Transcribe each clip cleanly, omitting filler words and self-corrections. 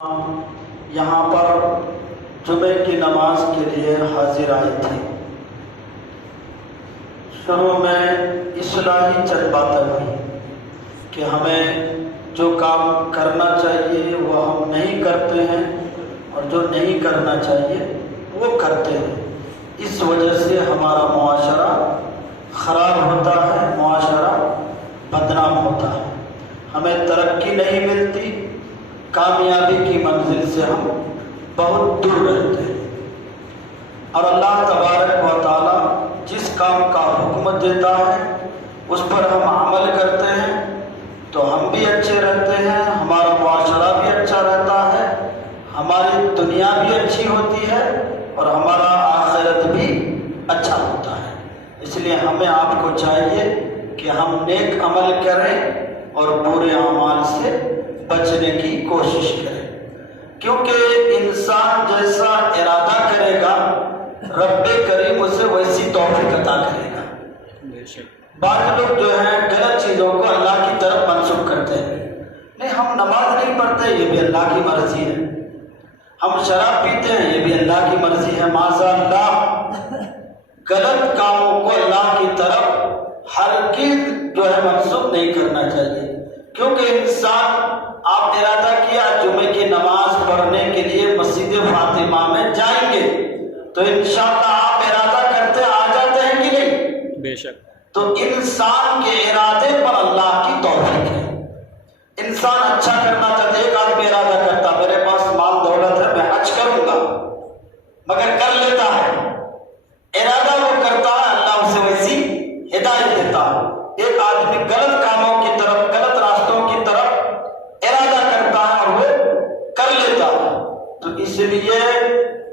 ہم یہاں پر جمعے کی نماز کے لیے حاضر آئے تھے۔ شروع میں اصلاحی چند باتیں ہوئی کہ ہمیں جو کام کرنا چاہیے وہ ہم نہیں کرتے ہیں اور جو نہیں کرنا چاہیے وہ کرتے ہیں، اس وجہ سے ہمارا معاشرہ خراب ہوتا ہے، معاشرہ بدنام ہوتا ہے، ہمیں ترقی نہیں ملتی، کامیابی کی منزل سے ہم بہت دور رہتے ہیں۔ اور اللہ تبارک و تعالی جس کام کا حکم دیتا ہے اس پر ہم عمل کرتے ہیں تو ہم بھی اچھے رہتے ہیں، ہمارا معاشرہ بھی اچھا رہتا ہے، ہماری دنیا بھی اچھی ہوتی ہے اور ہمارا آخرت بھی اچھا ہوتا ہے۔ اس لیے ہمیں آپ کو چاہیے کہ ہم نیک عمل کریں اور برے اعمال سے بچنے کی کوشش کریں، کیونکہ انسان جیسا ارادہ کرے گا رب کریم اسے ویسی توفیق عطا کرے گا۔ بعض لوگ جو ہیں غلط چیزوں کو اللہ کی طرف منسوب کرتے ہیں، نہیں ہم نماز نہیں پڑھتے یہ بھی اللہ کی مرضی ہے، ہم شراب پیتے ہیں یہ بھی اللہ کی مرضی ہے، معاذ اللہ غلط کاموں کو اللہ کی طرف ہرگز جو ہے منسوب نہیں کرنا چاہیے، کیونکہ انسان آپ ارادہ کیا جمعے کی نماز پڑھنے کے لیے مسجد فاطمہ میں جائیں گے تو انشاءاللہ آپ ارادہ کرتے آ جاتے ہیں کہ نہیں؟ بے شک۔ تو انسان کے ارادے پر اللہ کی توفیق ہے۔ انسان اچھا کرنا چاہتے، ایک آدمی ارادہ کرتا میرے پاس مال دولت ہے میں حج کروں گا، مگر کر لیتا ہے، ارادہ وہ کرتا ہے، اللہ اسے ویسی ہدایت دیتا ہے۔ ایک آدمی غلط کاموں کی طرف، غلط راستوں کی طرف ارادہ کرتا ہے اور وہ کر لیتا ہے، تو اس لیے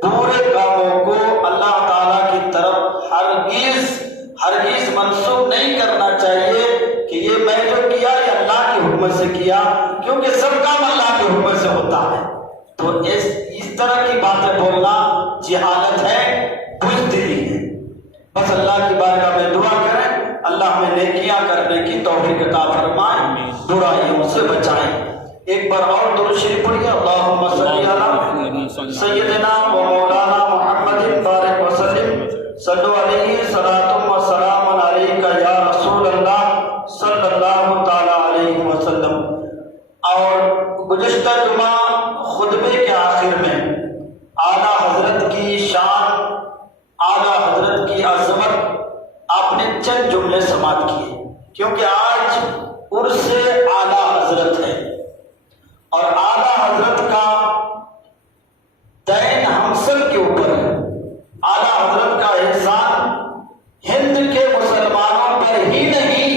برے کاموں کو اللہ تعالیٰ کی طرف ہرگز منسوب نہیں کرنا چاہیے کہ یہ میں جو کیا یہ اللہ کے حکم سے کیا، کیونکہ سب کام اللہ کے حکم سے ہوتا ہے۔ تو اس طرح کی باتیں بولنا جہالت ہے، بزدلی ہے۔ بس اللہ کی بارگاہ میں دعا کریں اللہ ہمیں نیکیاں کرنے کی توفیق عطا فرمائے، برائیوں سے بچائیں۔ ایک بار اور درود شریف پڑھیے، اللہم صلی علی سیدنا و مولانا محمد بارک وسلم، صلو علیہ صلاۃ و سلام علیک یا رسول اللہ صلی اللہ تعالی علیہ وسلم۔ اور گزشتہ جمعہ خطبے کے آخر میں اعلیٰ حضرت کی شان، اعلیٰ حضرت کی عظمت آپ نے چند جملے سماعت کیے، کیونکہ آج عرس اعلیٰ حضرت ہے اور اعلیٰ حضرت کا دین ہم سب کے اوپر ہے۔ اعلیٰ حضرت کا احسان ہند کے مسلمانوں پر ہی نہیں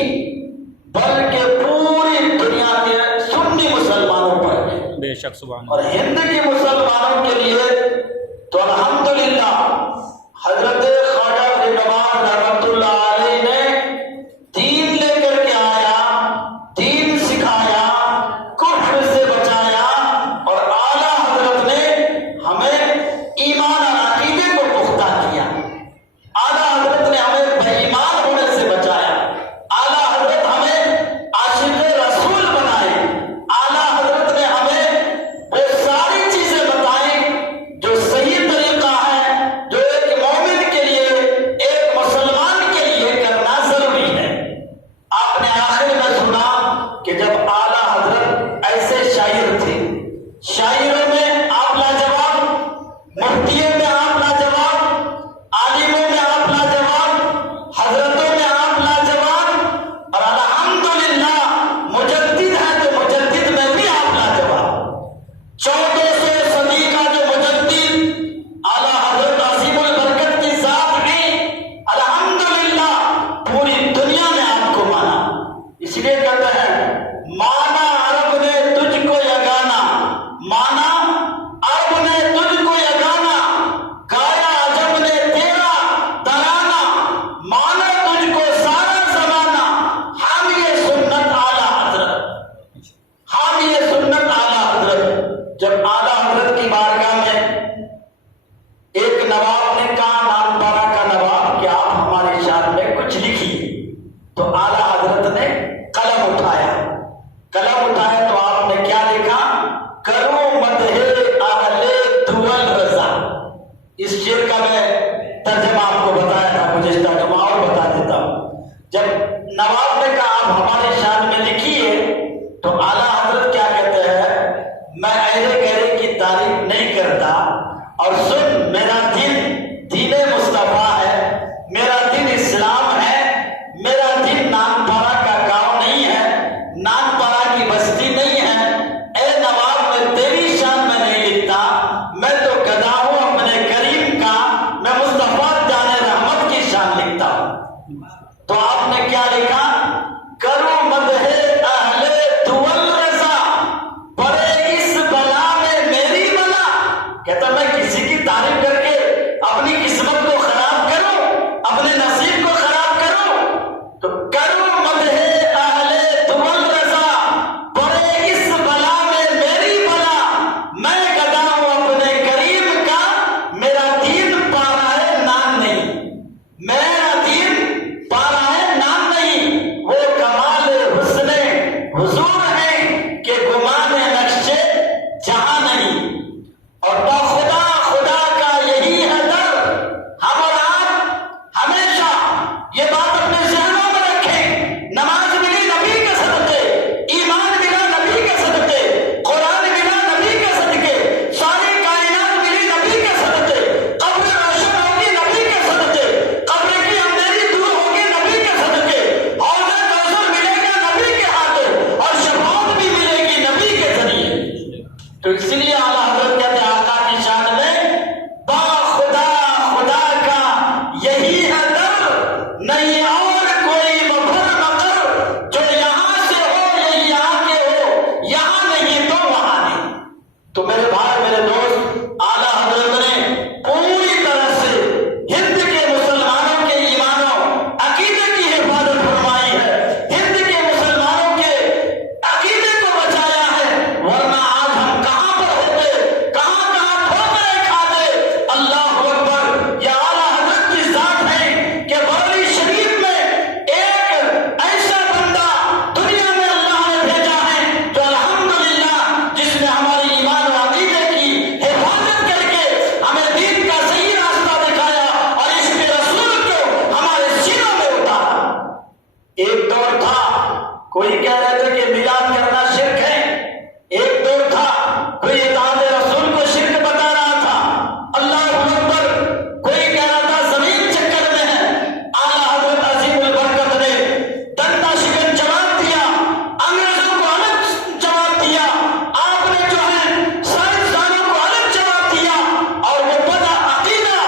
بلکہ پوری دنیا کے سنی مسلمانوں پر ہے۔ بے شک، سبحان اور ہند کے مسلمانوں کے لیے تو الحمدللہ حضرت خواجہ فرید نواز رحمۃ اللہ علیہ نے دین لے کر کے آیا، دین سکھایا، کفر سے بچایا، اور اعلیٰ حضرت نے ہمیں ایمان اور عقیدے کو پختہ کیا، اعلیٰ حضرت نے ہمیں بے ایمان ہونے سے بچایا، اعلیٰ حضرت ہمیں عاشق رسول بنائے، اعلیٰ حضرت نے ہمیں وہ ساری چیزیں بتائیں جو صحیح طریقہ ہے، جو ایک مومن کے لیے، ایک مسلمان کے لیے کرنا ضروری ہے۔ آپ نے آخر میں سنا کہ جب اعلیٰ حضرت ایسے شاعر تھے، شاعروں میں آپ لاجواب، مفتیوں میں آپ لاجواب، عالموں میں آپ لاجواب، حضرتوں میں آپ لاجواب، اور الحمدللہ مجدد ہے تو مجدد میں بھی آپ لاجواب۔ 1400 صدی کا جو مجدد اعلیٰ حضرت عظیم البرکت کی ذات ہے، الحمدللہ پوری دنیا میں آپ کو مانا۔ اس لیے کہتے ہیں مانا عرب نے تجھ کو یگانا، مانا عرب نے تجھ کو یگانا، گایا عجم نے تیرا ترانہ، مانا تجھ کو سارا زمانہ، حامی سنت اعلیٰ حضرت، حامی سنت اعلیٰ حضرت۔ جب اعلیٰ حضرت کی بارگاہ میں ایک نواب نے کہا، نام پارا کا نواب، کہ آپ ہماری شان میں کچھ لکھیے، تو اعلیٰ حضرت نے قلم اٹھایا تو آپ نے کیا لکھا؟ کرو مدح ایرے گہرے کی تعریف نہیں کرتا. اور سن، میرا دین دین مصطفیٰ ہے، میرا دین اسلام ہے، میرا دین نام پارا کا گاؤں نہیں ہے، نام پارا کی بستی نہیں ہے. اے نواب، میں تیری شان میں نہیں لکھتا، میں تو گدا ہوں اپنے کریم کا، میں مصطفیٰ جان رحمت کی شان لکھتا ہوں. تو آپ نے کیا لکھا؟ کرو مدح اہل دول رضا، پڑے اس بلا میں میری بلا. کہتا میں کسی کی تعریف کر کے اپنی قسمت کو خراب کروں، اپنے نصیب کو خراب کروں؟ تو کرو مدح اہل دول رضا، پڑے اس بلا میں میری بلا. میں گدا ہوں اپنے کریم کا، میرا دین پارا ہے نام نہیں، میرا دین پارا ہے نام نہیں. وہ کمال حسن حضور ہے کہ گمان نقش جہاں نہیں. اور خدا خدا کا یہی ہے در، ہم اور آپ ہمیشہ یہ بات اپنے ذہنوں میں رکھیں. نماز ملی نبی کے صدقے، ایمان ملا نبی کے صدقے، قرآن ملا نبی کے صدقے، ساری کائنات ملی نبی کے صدقے، قبر روشن ہوگی نبی کے صدقے، قبر کی اندھیری دور ہوگی نبی کے صدقے، حوض کوثر ملے گا نبی کے ہاتھوں، اور شفاعت بھی ملے گی نبی کے ذریعے. تو اس لیے اعلیٰ حضرت کہتے ہیں آقا کی شان میں، با خدا خدا کا یہی ہے در، نہیں اور کوئی مفر مقر. جو یہاں سے ہو یا یہاں کے ہو، یہاں نہیں تو وہاں نہیں. تو میرے بھائی میرے دوست، اعلیٰ حضرت نے پوری طرح سے ہند کے مسلمانوں کے ایمان و عقیدے کی حفاظت فرمائی ہے، ہند کے مسلمانوں کے عقیدے کو بچایا ہے. ورنہ آج ہم کہاں پر ہوتے، کہاں کہاں ٹھوکریں کھاتے. اللہ اکبر. یہ اعلیٰ حضرت کی ذات ہے کہ بریلی شریف میں ایک ایسا بندہ دنیا میں اللہ نے بھیجا ہے جو الحمدللہ جس نے ہماری ایمان و عقیدے کی حفاظت کر کے ہمیں دین کا صحیح راستہ دکھایا اور اس کے رسول کو ہمارے سینوں میں اتارا. ایک دور تھا کوئی کہہ رہے تھے کہ میلاد کرنا شرک ہے، ایک دور تھا کوئی اطاعت رسول کو شرک بتا رہا تھا. اللہ اکبر. کوئی کہہ رہا تھا زمین چکر میں ہے. اعلیٰ حضرت عظیم البرکت نے دندا شکن جواب دیا، انگریزوں کو الگ جواب دیا، آپ نے جو ہے سائنسدانوں کو الگ جواب دیا، اور وہ بد عقیدہ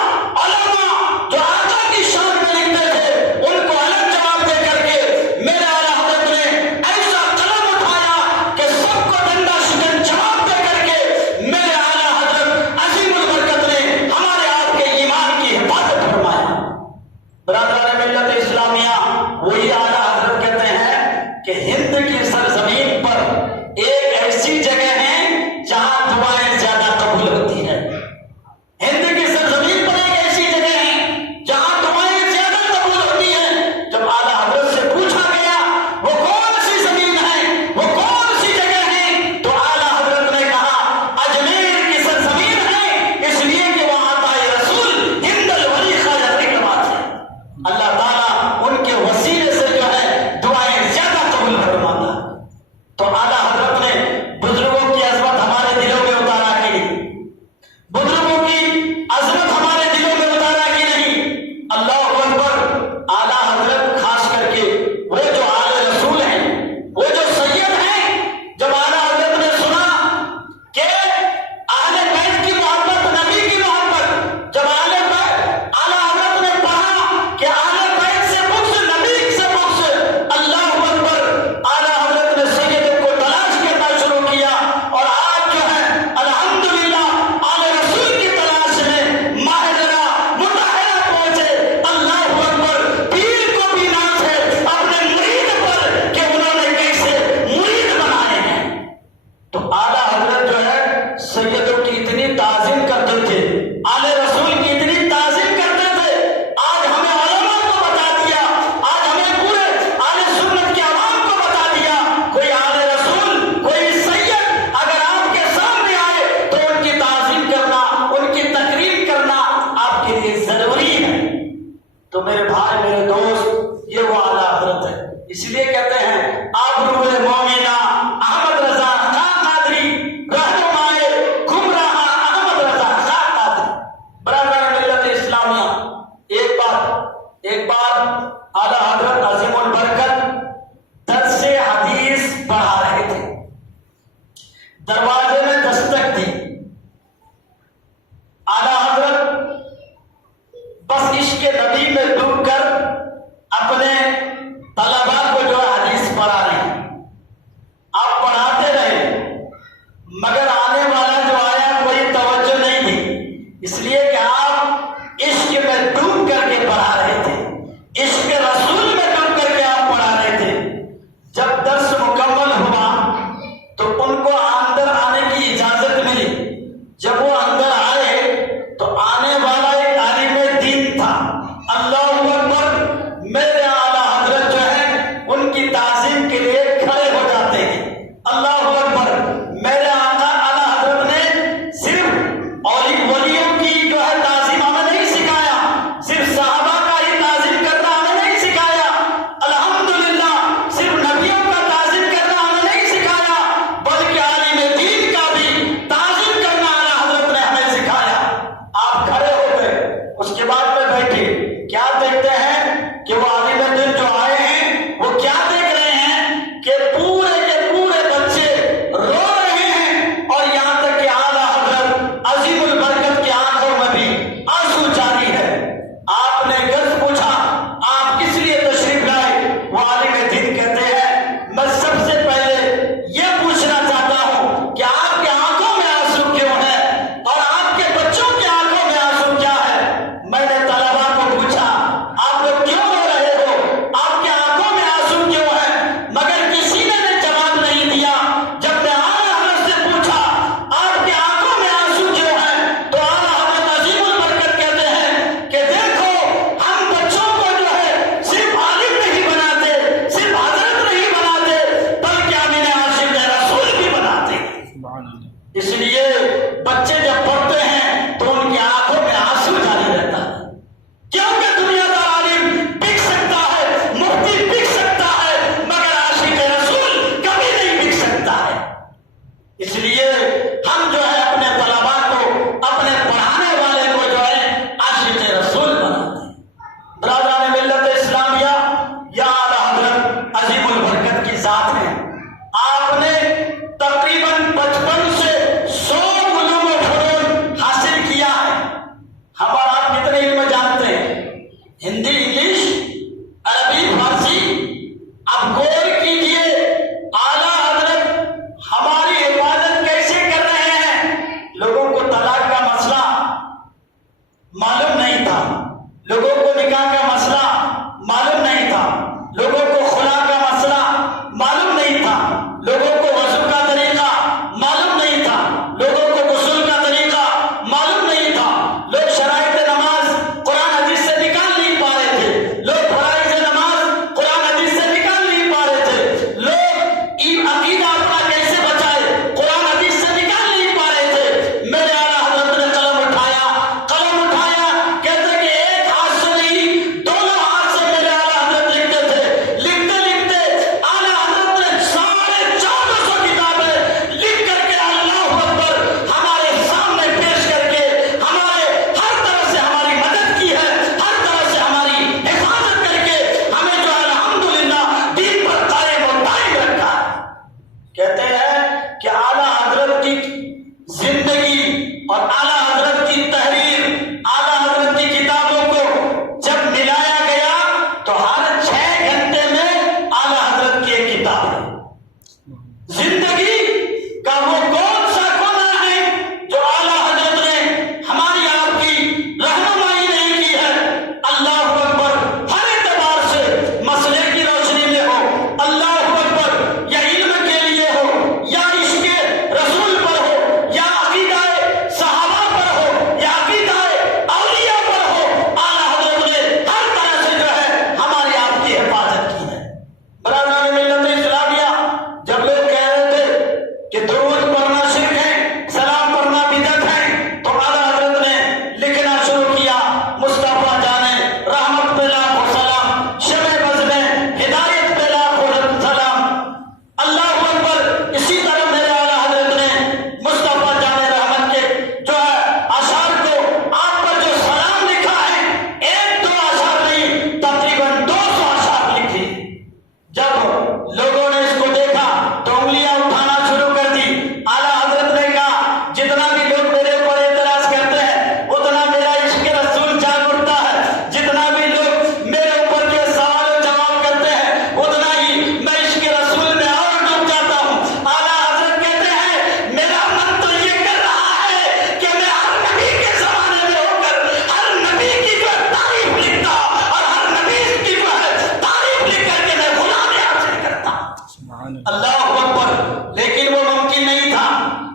علماء جو آقا کی شان میں لکھتے تھے ان کو الگ جواب دے کر کے میرے اعلیٰ حضرت نے ایسا قلم اٹھایا کہ سب کو ڈنڈا شکن جواب دے کر کے میرے اعلیٰ حضرت عظیم البرکت نے ہمارے آپ کے ایمان کی حفاظت فرمایا. برادران ملت اسلامیہ، وہی اعلیٰ حضرت کہتے ہیں کہ ہند کی سرزمین پر ایک ایسی جگہ ہے جہاں دعائیں زیادہ قبول ہوتی ہیں. ہند کی سرزمین پر ایک ایسی جگہ ہے جہاں دعائیں زیادہ قبول ہوتی ہیں. جب اعلیٰ حضرت سے پوچھا گیا وہ کون سی زمین ہے، وہ کون سی جگہ ہے، تو اعلیٰ حضرت نے کہا اجمیر کی سرزمین ہے، اس لیے کہ وہاں آتا رسول ہند الولی خواجہ فرید ہے. اللہ تعالیٰ ان کے وسیلے سے جو ہے دعائیں زیادہ قبول فرماتا ہے. تو اعلیٰ حضرت نے بزرگوں کی عظمت ہمارے دلوں میں اتارا کی نہیں، بزرگوں کی عظمت ہمارے دلوں میں اتارا کی نہیں. اللہ اکبر. اعلیٰ حضرت خاص کر کے وہ جو آل رسول ہیں، وہ جو سید ہیں، جب اعلیٰ حضرت نے سنا کہ اہل بیت کی محبت، نبی کی محبت، جب اعلیٰ حضرت نے پڑھا کہ اہل بیت سے بغض، نبی سے بغض، اللہ اکبر. اعلیٰ حضرت نے سید کو تلاش کرنا شروع کیا، اور آج جو ہے الحمدللہ آل رسول کی تلاش میں ماہرہ مطہرہ پہنچے. اللہ اکبر. پیر کو بھی ناز ہے اپنے مرید پر کہ انہوں نے کیسے مرید بنائے ہیں. تو اعلیٰ حضرت جو ہے سیدوں کی اتنی تعظیم کرتے تھے، آل رسول کی اتنی تعظیم کرتے تھے. آج ہمیں علماء کو بتا دیا، آج ہمیں پورے آل سنت کے عوام کو بتا دیا، کوئی آل رسول، کوئی سید اگر آپ کے سامنے آئے تو ان کی تعظیم کرنا، ان کی تقریم کرنا آپ کے لیے ضروری ہے. تو میرے بھائی میرے دوست، یہ وہ اعلیٰ حضرت ہے. اس لیے کہتے ہیں آبرو مومنہ احمد رضا خان قادری رہنمائے اور اعلیٰ حضرت کی تحریر، اعلیٰ حضرت کی کتابوں کو جب ملایا گیا تو ہر 6 گھنٹے میں اعلیٰ حضرت کی ایک کتاب ہے۔ زندگی کا وہ کون سا کونا ہے جو اعلیٰ حضرت نے ہماری آپ کی رہنمائی نہیں کی ہے؟ اللہ اکبر، ہر اعتبار سے مسئلے کی روشنی میں ہو، اللہ اکبر، یا علم کے لیے ہو، یا عشق رسول پر ہو، یا عقیدہ صحابہ پر ہو، یا عقیدہ اولیاء پر ہو، اعلیٰ حضرت نے ہر طرح سے جو ہے ہماری آپ کی حفاظت کی ہے۔ برادران ملت اسلامیہ، جب لوگ کہہ رہے تھے کہ درود پڑھنا شرک ہے، سلام پڑھنا بدعت ہے، تو اعلیٰ حضرت نے لکھنا شروع کیا، مصطفیٰ جانے رحمت پہ لاکھوں سلام، شب بز میں ہدایت پہ لاکھوں سلام، اللہ اکبر۔ اسی طرح میرے اعلیٰ حضرت نے مصطفیٰ جانے رحمت کے جو ہے اشعار کو آپ پر جو سلام لکھا ہے، 1-2 اشعار نہیں، تقریباً 200 اشعار لکھی۔ جب لوگوں نے اس کو دیکھا تو انگلیاں اٹھانا شروع کر دی۔ اعلیٰ حضرت نے کہا جتنا بھی لوگ میرے اوپر اعتراض کرتے ہیں اتنا میرا عشق رسول جاگ اٹھتا ہے، جتنا بھی لوگ میرے اوپر کے سوال و جواب کرتے ہیں اتنا ہی میں عشق رسول میں اور ڈوب جاتا ہوں۔ اعلیٰ حضرت کہتے ہیں میرا من تو یہ کر رہا ہے کہ میں ہر نبی کے زمانے میں ہو کر ہر نبی کی جو ہے تعریف لکھتا اور ہر نبی کی جو ہے تعریف لکھ کر کے میں غلامی حاصل کرتا۔ اللہ اکبر، لیکن وہ ممکن نہیں تھا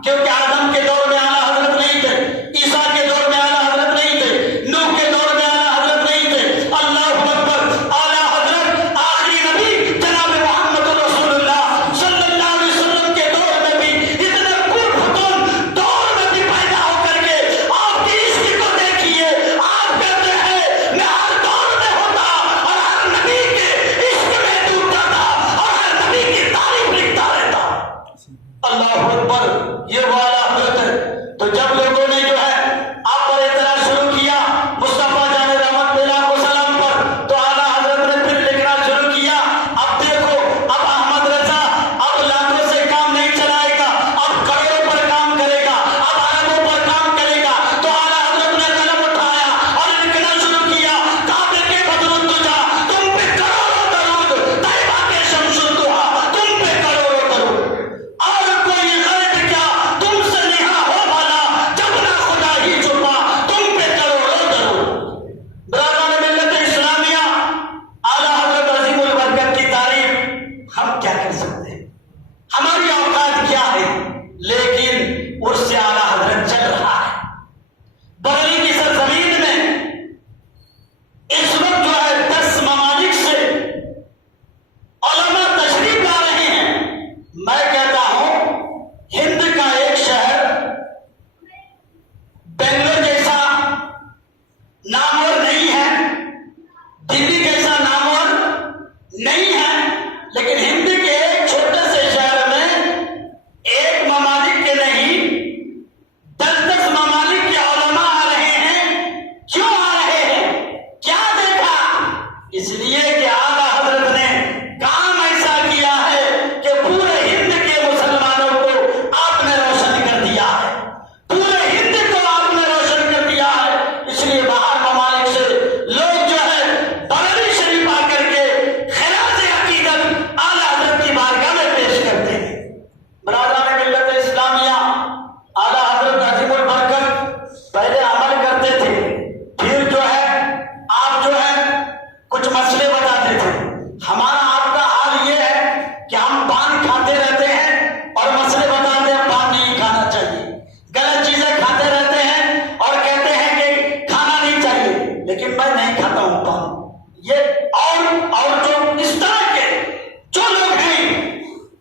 کیونکہ آدم کے دور میں اعلیٰ حضرت نہیں تھے، عیسیٰ کے دور میں اعلیٰ حضرت نہیں تھے، نوح کے دور میں اعلیٰ حضرت نہیں تھے۔ اللہ اکبر، اعلیٰ حضرت آخری نبی جناب محمد رسول اللہ صلی اللہ علیہ وسلم کے دور میں بھی اتنے پرفتون دور میں بھی پیدا ہو کر کے آپ کی عشق کو دیکھیے۔ آپ کہتے ہیں میں ہر دور میں ہوتا اور ہر نبی کے عشق میں ڈوبتا تھا اور ہر نبی کی تعریف لکھتا رہتا۔ اللہ اکبر، یہ وہ اعلیٰ حضرت ہے۔ تو جب لوگوں نے جو ہے آپ پر اعتراض شروع کیا مصطفیٰ جان رحمت پہ لاکھوں سلام پر، تو اعلیٰ حضرت نے پھر لکھنا شروع کیا۔ اب دیکھو، اب احمد رضا اب لاکھوں سے کام نہیں چلائے گا، اب کروڑوں پر کام کرے گا، اب اربوں پر کام کرے گا۔ تو اعلیٰ حضرت نے قلم اٹھایا اور لکھنا شروع کیا، کعبے کے بدرود تجھا، تم پہ کروڑوں درود، طیبہ کے شمس الضحیٰ، تم پہ کروڑوں درود، اور کوئی غیب کیا تم سے نہا ہو بھلا، جب نہ خدا ہی چھپا، تم پہ کروڑوں درود۔ برادران ملت اسلامیہ، اعلیٰ حضرت عظیم البرکت کی تعریف ہم کیا کر سکتے ہیں؟ ہماری اوقات کیا ہے؟ لیکن اس سے اعلیٰ حضرت چل رہا ہے۔ بغلی کی سرزمین میں اس وقت جو ہے 10 ممالک سے علماء تشریف لا رہے ہیں۔ میں کہتا ہوں ہند کا ایک شہر بنگلور جیسا نامور نہیں ہے، دلی جیسا نامور نہیں ہے، لیکن ہند کے ایک چھوٹے سے شہر میں ایک ممالک کے نہیں 10 ممالک کے علماء آ رہے ہیں۔ کیوں آ رہے ہیں؟ کیا دیکھا؟ اس لیے کہ اعلیٰ حضرت نے کام ایسا کیا ہے کہ پورے ہند کے مسلمانوں کو آپ نے روشن کر دیا ہے، پورے ہند کو آپ نے روشن کر دیا ہے۔ اس لیے باہر ممالک سے لوگ جو ہے بغلی شریف آ کر کے خراج عقیدت اعلیٰ حضرت کی بارگاہ میں پیش کرتے ہیں۔ برادران ملت اسلامیہ، اعلیٰ حضرت عظیم البرکت پہلے عمل کرتے تھے، پھر جو ہے آپ جو ہے کچھ مسئلے بتاتے تھے۔ ہمارا آپ کا حال یہ ہے کہ ہم پان کھاتے رہتے ہیں اور مسئلے بتاتے ہیں پان نہیں کھانا چاہیے، غلط چیزیں کھاتے رہتے ہیں اور کہتے ہیں کہ کھانا نہیں چاہیے، لیکن میں نہیں کھاتا ہوں پان۔ یہ اور جو اس طرح کے جو لوگ ہیں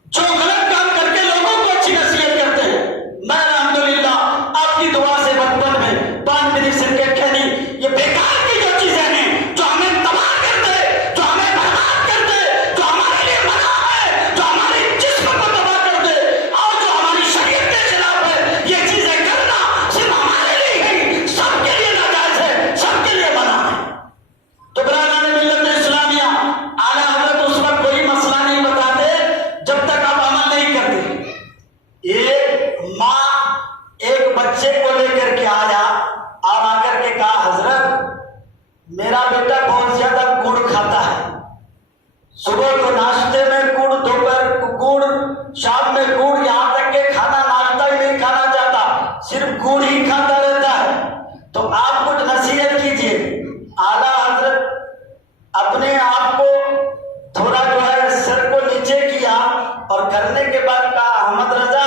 جو غلط کام کر کے لوگوں کو اچھی نصیحت کرتے ہیں، میں الحمدللہ آپ کی دعا سے بچپن میں پان بری سگریٹ کھانی، یہ بیکار کی جو چیزیں ہیں جو ہمیں تباہ کر دے، جو ہمیں برباد کر دے، جو ہمارے لیے منع ہے، جو ہمارے جسم کو تباہ کر دے اور جو ہماری شریعت کے خلاف ہے، یہ چیزیں کرنا صرف ہمارے لیے نہیں، سب کے لیے ناجائز ہے، سب کے لیے منع ہے۔ تو برادران ملت اسلامیہ، اعلیٰ حضرت اس وقت کوئی مسئلہ نہیں بتاتے جب تک آپ عمل نہیں کرتے۔ ایک ماں ایک بچے کو لے کر گڑ ہی کھاتا رہتا ہے، تو آپ کچھ نصیحت کیجیے۔ اعلیٰ حضرت اپنے آپ کو تھوڑا جو ہے سر کو نیچے کیا اور کرنے کے بعد کہا احمد رضا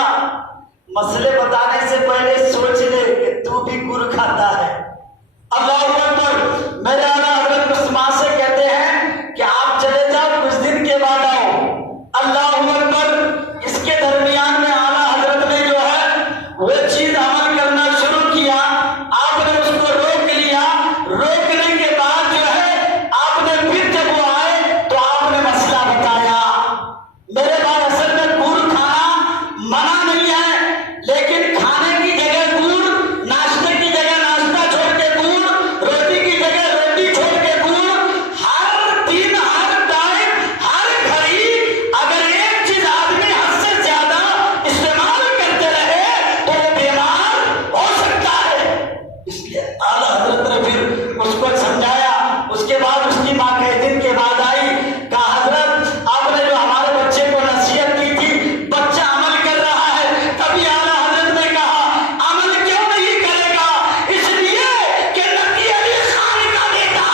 مسئلے بتانے سے پہلے سوچ لے کہ تو بھی گڑ کھاتا ہے۔ اللہ اکبر۔ میرے اعلیٰ حضرت اس ماں سے کہتے ہیں کہ آپ چلے جاؤ، کچھ دن کے بعد آؤ۔ اللہ اکبر۔ اس کے درمیان میں اعلیٰ حضرت نے جو ہے وہ چیز عمل کرنا شروع کیا، آپ نے اس کو روک لیا، روکنے کے بعد جو ہے آپ نے پھر جب وہ آئے تو آپ نے مسئلہ بتایا۔ میرے بھائی اصل میں گڑ کھانا منع نہیں ہے، لیکن کھانے کی جگہ گڑ، ناشتے کی جگہ ناشتہ چھوڑ کے گڑ، روٹی کی جگہ روٹی چھوڑ کے گڑ، ہر دن ہر ٹائم ہر گھڑی اگر ایک چیز آدمی حد سے زیادہ استعمال کرتے رہے تو وہ بیمار ہو سکتا ہے۔ اس لیے اعلیٰ حضرت نے پھر اس کو سمجھایا۔ اس کے بعد اس کی ماں کئی دن کے بعد آئی، کہا حضرت آپ نے جو ہمارے بچے کو نصیحت کی تھی بچہ عمل کر رہا ہے۔ تبھی اعلیٰ حضرت نے کہا عمل کیوں نہیں کرے گا؟ اس لیے کہ نقی علی خان کا بیٹا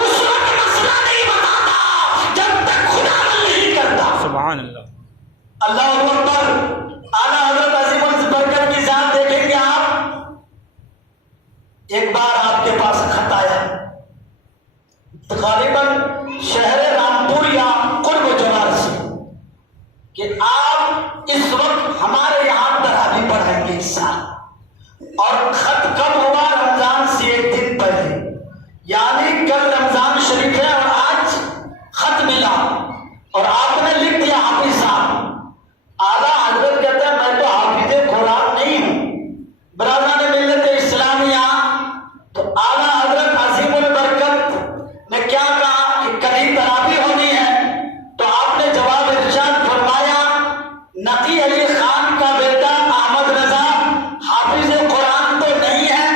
اس وقت مسئلہ نہیں بتاتا جب تک خدا عمل نہیں کرتا۔ سبحان اللہ۔ اللہ اکبر۔ اعلیٰ حضرت عظیم البرکت کی ذات دیکھیں گے آپ۔ ایک بار آپ کے پاس خط آیا، غالباً شہر رامپور یا قرب جوار سے، کہ آپ اس وقت ہمارے یہاں تراویح پڑھیں گے اس سال۔ اور خط کب ہوا؟ رمضان سے ایک دن پہلے، یعنی کل رمضان شریف ہے اور آج خط ملا اور آپ نے لکھ دیا حافظ صاحب۔ اعلیٰ حضرت کہتے ہیں میں تو حافظ قرآن نہیں ہوں۔ برادران ملت اسلامیہ، تو اعلیٰ حضرت عظیم البرکت نے کیا کہا کہ کبھی تراویح ہونی ہے، تو آپ نے جواب ارشاد فرمایا نقی علی خان کا بیٹا احمد رضا حافظ قرآن تو نہیں ہے،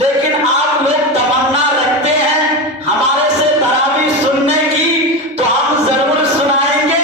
لیکن آپ لوگ تمنا رکھتے ہیں ہمارے سے تراویح سننے کی، تو ہم ضرور سنائیں گے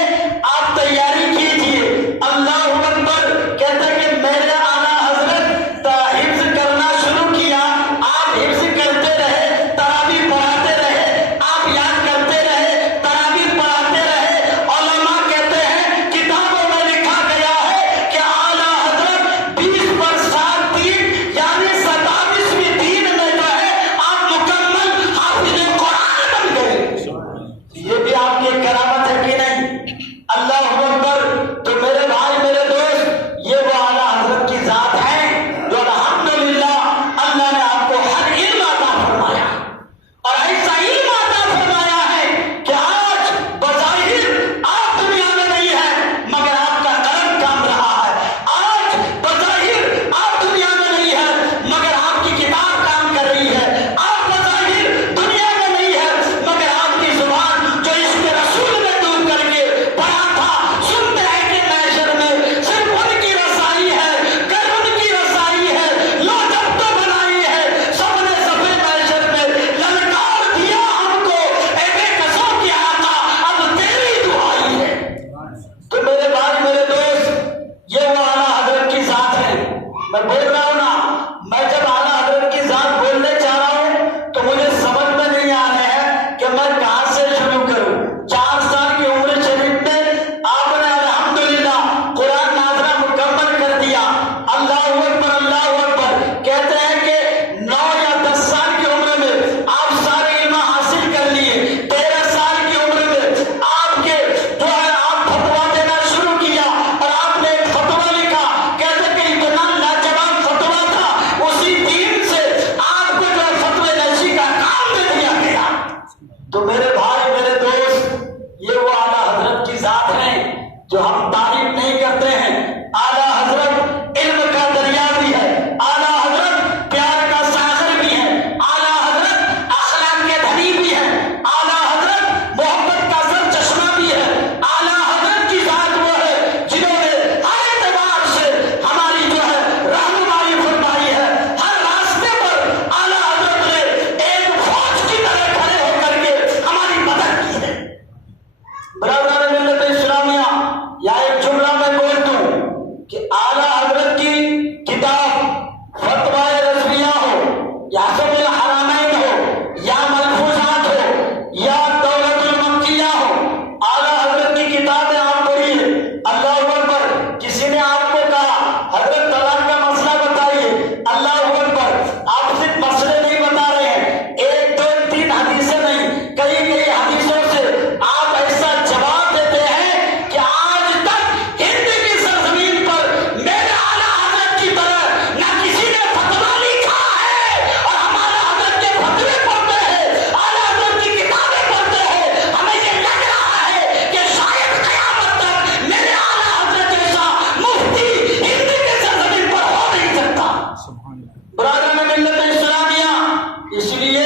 برادران ملت اسلامیہ، اس لیے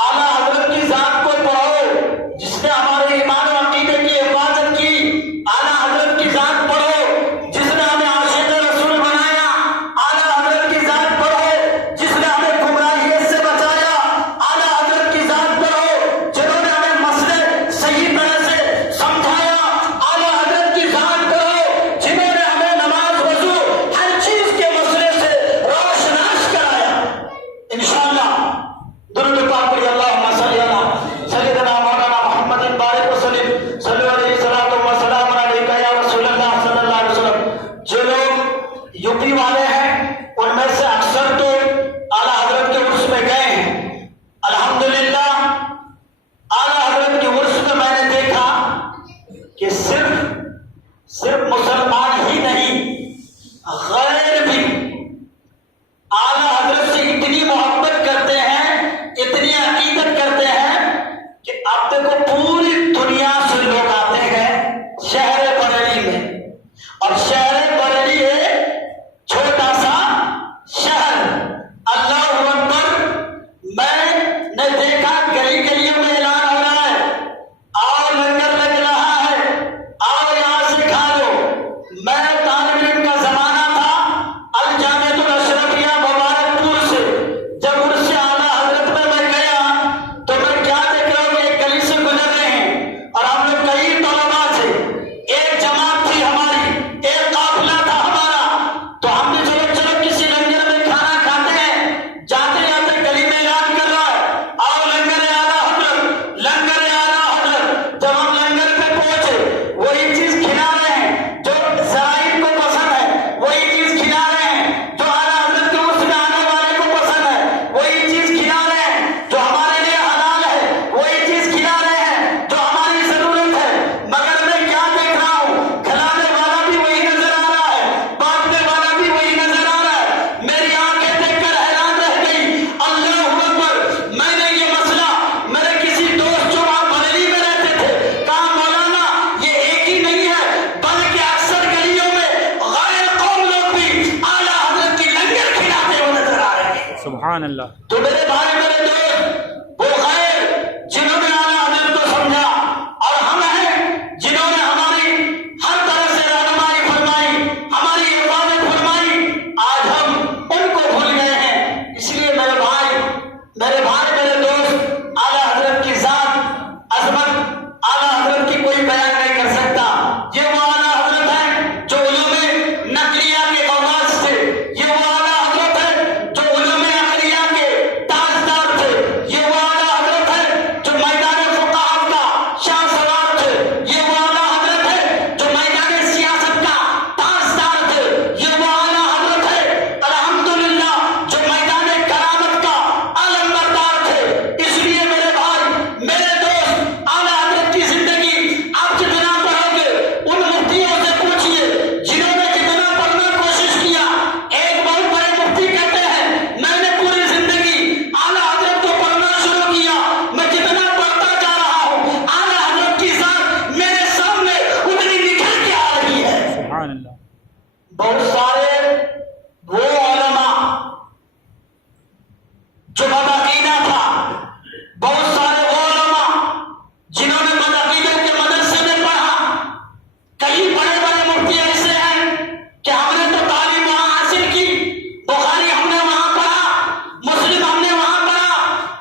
اعلیٰ حضرت کی ذات کو پڑھو جس نے ہمارے ایمان و عقیدے کی حفاظت کی، اعلیٰ حضرت کی ذات پڑھو جس نے ہمیں عاشق رسول بنایا، اعلیٰ حضرت کی ذات پڑھو جس نے ہمیں گمراہیت سے بچایا، اعلیٰ حضرت کی ذات پڑھو جنہوں نے ہمیں مسئلے صحیح طرح سے سمجھایا، اعلیٰ حضرت کی ذات پڑھو جنہوں نے ہمیں نماز وضو ہر چیز کے مسئلے سے روشناس کرایا۔ انشاءاللہ درود پاک پڑھی، اللہم صلی علی سیدنا مولانا محمد بارک وسلم، صلی علیہ الصلوۃ والسلام علیکہ یا رسول اللہ صلی اللہ علیہ وسلم۔ جو لوگ یو پی والے ہیں ان میں سے اکثر تو اعلیٰ حضرت کے عرس میں گئے ہیں۔ الحمدللہ اعلیٰ حضرت کے عرس میں میں نے دیکھا کہ صرف مسلمان ہی نہیں، غیر بھی اعلیٰ حضرت سے اتنی محبت کرتے ہیں، اتنی عقیدت کرتے ہیں کہ اب دیکھو پوری دنیا سے لوگ آتے ہیں شہر بریلی میں، اور شہر بریلی ہے چھوٹا سا شہر۔ اللہ اکبر، میں نے دیکھا گلی گلیوں میں اعلان ہو رہا ہے، آؤ لنگر لگ رہا ہے، آؤ یہاں سے کھا لو۔ میں طالب علم کا زمانہ تھا، الجامعۃ الاشرفیہ مبارک پور سے جب ان سے اعلیٰ حضرت میں گیا تو میں کیا دیکھ رہا ہوں کہ ایک گلی سے گزر رہے ہیں اور ہم لوگ کئی طلباء تھے، ایک جماعت تھی ہماری، ایک قافلہ تھا ہمارا، تو ہم نے چلو کسی لنگر میں کھانا کھاتے ہیں، جاتے جاتے گلی میں اعلان کر رہا ہے، آؤ لنگر اعلیٰ حضرت، لنگر اعلیٰ حضرت۔ جب ہم لنگر پہ پہنچے وہی چیز کھلا رہے ہیں جو زائرین کو پسند ہے، وہی چیز کھلا رہے ہیں جو اعلیٰ حضرت کے عرس میں آنے والے کو پسند ہے، وہی چیز کھلا رہے ہیں جو ہمارے لیے حلال ہے، وہی چیز کھلا رہے ہیں جو ہماری ضرورت ہے۔ مگر میں کیا دیکھ رہا ہوں، کھلانے والا بھی وہی نظر آ رہا ہے، بانٹنے والا بھی وہی نظر آ رہا ہے۔ میری آنکھیں دیکھ کر حیران رہ گئی، اللہ اکبر۔ میں نے یہ مسئلہ میرے کسی دوست جو وہاں بریلی میں رہتے تھے کہا، مولانا یہ ایک ہی نہیں ہے بلکہ اکثر گلیوں میں غیر قوم لوگ بھی اعلیٰ حضرت کی لنگر کھلاتے ہوئے نظر آ رہے ہیں۔ سبحان اللہ۔ تو میرے بھائی میرے دوست، وہ غیر جنہوں نے اعلیٰ حضرت کو سمجھا، اور ہم ہیں جنہوں نے ہماری ہر طرح سے رہنمائی فرمائی، ہماری حفاظت فرمائی، آج ہم ان کو بھول گئے ہیں۔ اس لیے میرے بھائی میرے دوست، اعلیٰ حضرت کی ذات، عظمت اعلیٰ حضرت کی کوئی بیان نہیں کر سکتا۔ یہ وہ اعلیٰ حضرت ہے جو علوم نقلیہ کے غواص تھے، یہ وہ اعلیٰ حضرت ہے جو علوم عقلیہ کے تاجدار تھے، یہ وہ اعلیٰ حضرت ہے جو میدان فقاہت کا شاہ سوار تھے، یہ وہ اعلیٰ حضرت ہے جو میدان سیاست کا تاجدار تھے، یہ وہ اعلیٰ حضرت ہے الحمدللہ جو میدان کرامت کا علم بردار تھے۔ اس لیے میرے بھائی میرے دوست، اعلیٰ حضرت کی زندگی آپ جتنا پڑھو گے ان مفتیوں سے پوچھئے جنہوں نے جتنا پڑھنے کی کوشش کیا۔ ایک بہت بڑے مفتی کہتے ہیں، میں نے پوری زندگی اعلیٰ حضرت کو پڑھنا شروع کیا، میں جتنا پڑھتا جا رہا ہوں اعلیٰ حضرت کی ذات میرے سامنے اتنی نکھر کے آ رہی ہے۔ سبحان اللہ۔ بہت سارے وہ علماء جو بدعقیدہ تھا، بہت سارے وہ علماء جنہوں نے بدعقیدہ کے مدرسے میں پڑھا، کئی بڑے بڑے مفتی ایسے ہیں کہ ہم نے تو تعلیم وہاں حاصل کی، بخاری ہم نے وہاں پڑھا، مسلم ہم نے وہاں پڑھا،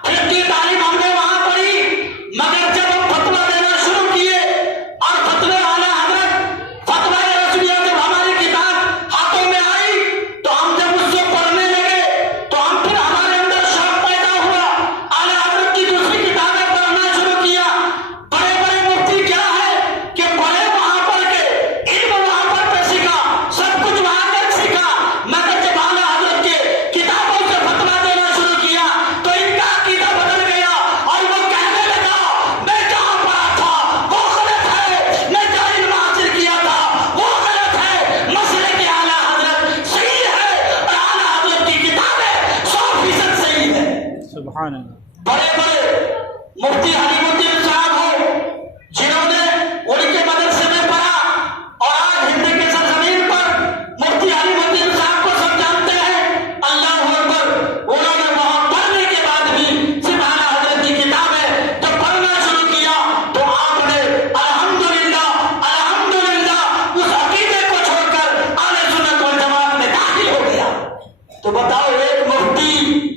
فقہ کی تعلیم ہم نے وہاں پڑھی، مگر جب ہم فتویٰ دینا شروع کیے اور فتوے اعلیٰ حضرت، فتویٰ رسمیہ جب ہماری کتاب ہاتھوں میں آئی تو ہم جب اس سے پڑھنے لگے تو ہم پھر ہمارے اندر شوق پیدا ہوا، اعلیٰ حضرت کی دوسری کتابیں پڑھنا شروع کیا۔ بڑے بڑے مفتی کیا ہے کہ پڑھے وہاں پر کے علم وہاں پر پہ سیکھا، سب کچھ وہاں پر سیکھا، مگر جب اعلیٰ حضرت کے کتابوں سے فتویٰ دینا شروع کیا تو ان کا عقیدہ بدل گیا اور وہ کہنے لگا، میں جہاں پڑھا تھا وہ غلط ہے، میں جہاں علم حاصل کیا تھا وہ غلط ہے، مسئلے کے اعلیٰ حضرت صحیح ہے اور اعلیٰ حضرت کی کتابیں 100% صحیح ہے۔ سبحان اللہ۔ بڑے بڑے مفتی حلیم الدین صاحب ہو جنہوں نے ان کے مدرسے میں پڑھا اور آج ہند کے سرزمین پر مفتی حلیم الدین صاحب کو سب جانتے ہیں، اللہ بڑی